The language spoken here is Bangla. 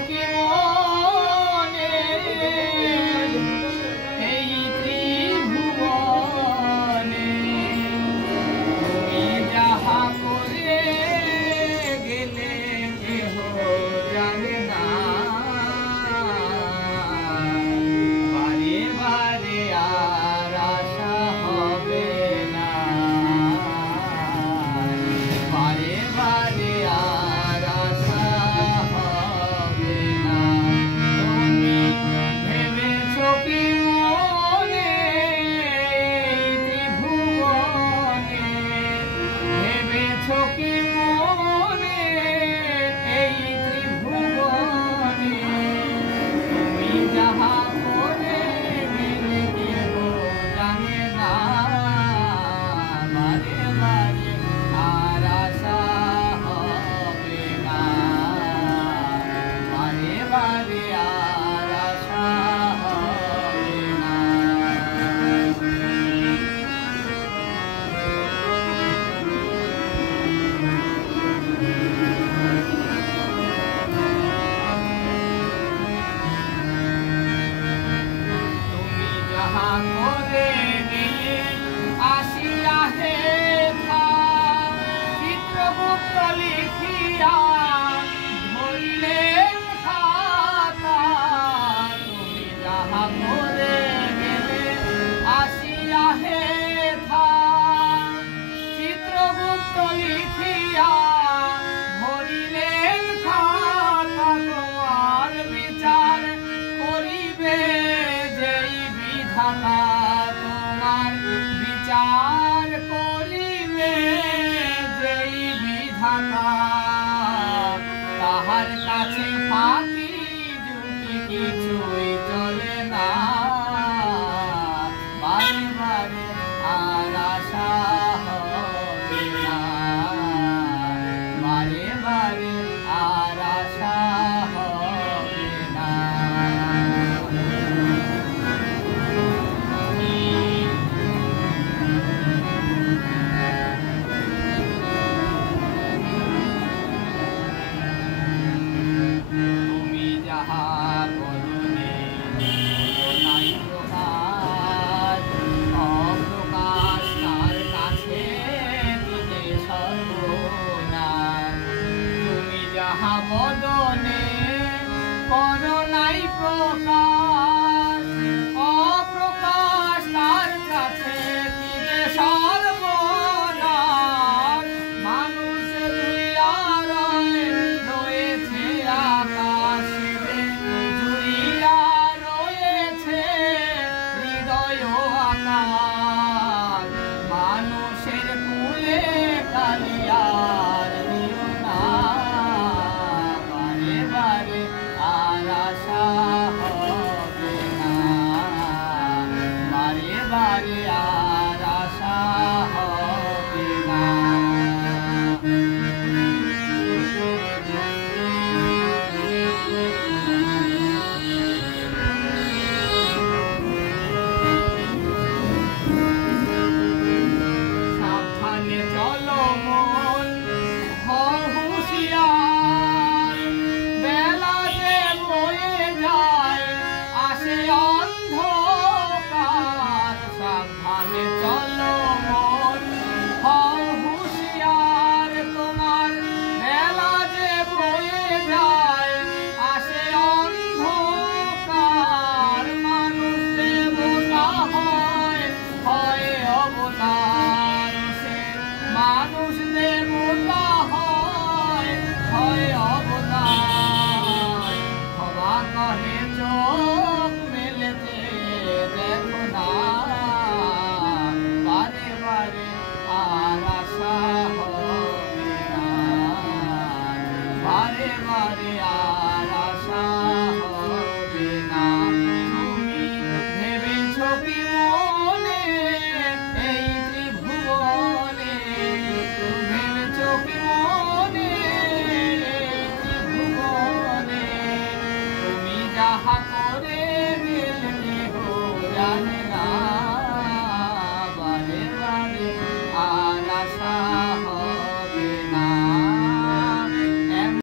কি মনে এই ত্রিভুবনে তুমি যাহা করে গেলে কেহ জানে না বারে বারে আর আশা হবে না বারে বারে আর আশা হবে না তুমি ভেবেছ কি মনে এই ত্রিভুবনে ভেবেছ কি মনে এই ত্রিভুবনে তুমি যাহা করে গেলে কেহ জানে না বারে বারে আর আশা হবে না বারে বারে আর আশা হবে না তুমি যাহা করে গেলে আসিয়া হে চিত্রগুপ্ত লিখিয়া ধরিলেন খাতা তুমি যাহা করে গেলে আসিয়া হে চিত্রগুপ্ত লিখিয়া ধরিলেন খাতা তোমার বিচার করিবে যেই বিধাতা তোমার বিচার করিবে যেই বিধাতা তাহার কাছে ফাঁকি যুক্তি কিছুই চলে না বারে বারে আর আশা হবে না বারে বারে আর আশা হবে না তুমি যাহা করলে নাই প্রকাশ অপ্রকাশ তার কাছে দিতে সর্বনাশ তুমি যাহা বদনে করো নাই প্রকাশ অপ্রকাশ তার কাছে দিতে সর্বনাশ মানুষ রয়েছে আকাশে জুড়িয়া রয়েছে হৃদয় আকাশ মানুষের কুলে কালিয়ার দিও না বারে বারে আর আশা হবে না বারে বারে আর আশা হবে না সাবধানে চলো মন হও হুঁশিয়ার বেলা যে বয়ে যায় আসে অন্ধকার সাবধানে চলো মন হও হুঁশিয়ার তোমার বেলা যে বয়ে যায় আসে অন্ধকার মানুষ দেবতা হয় অবতার সে মানুষ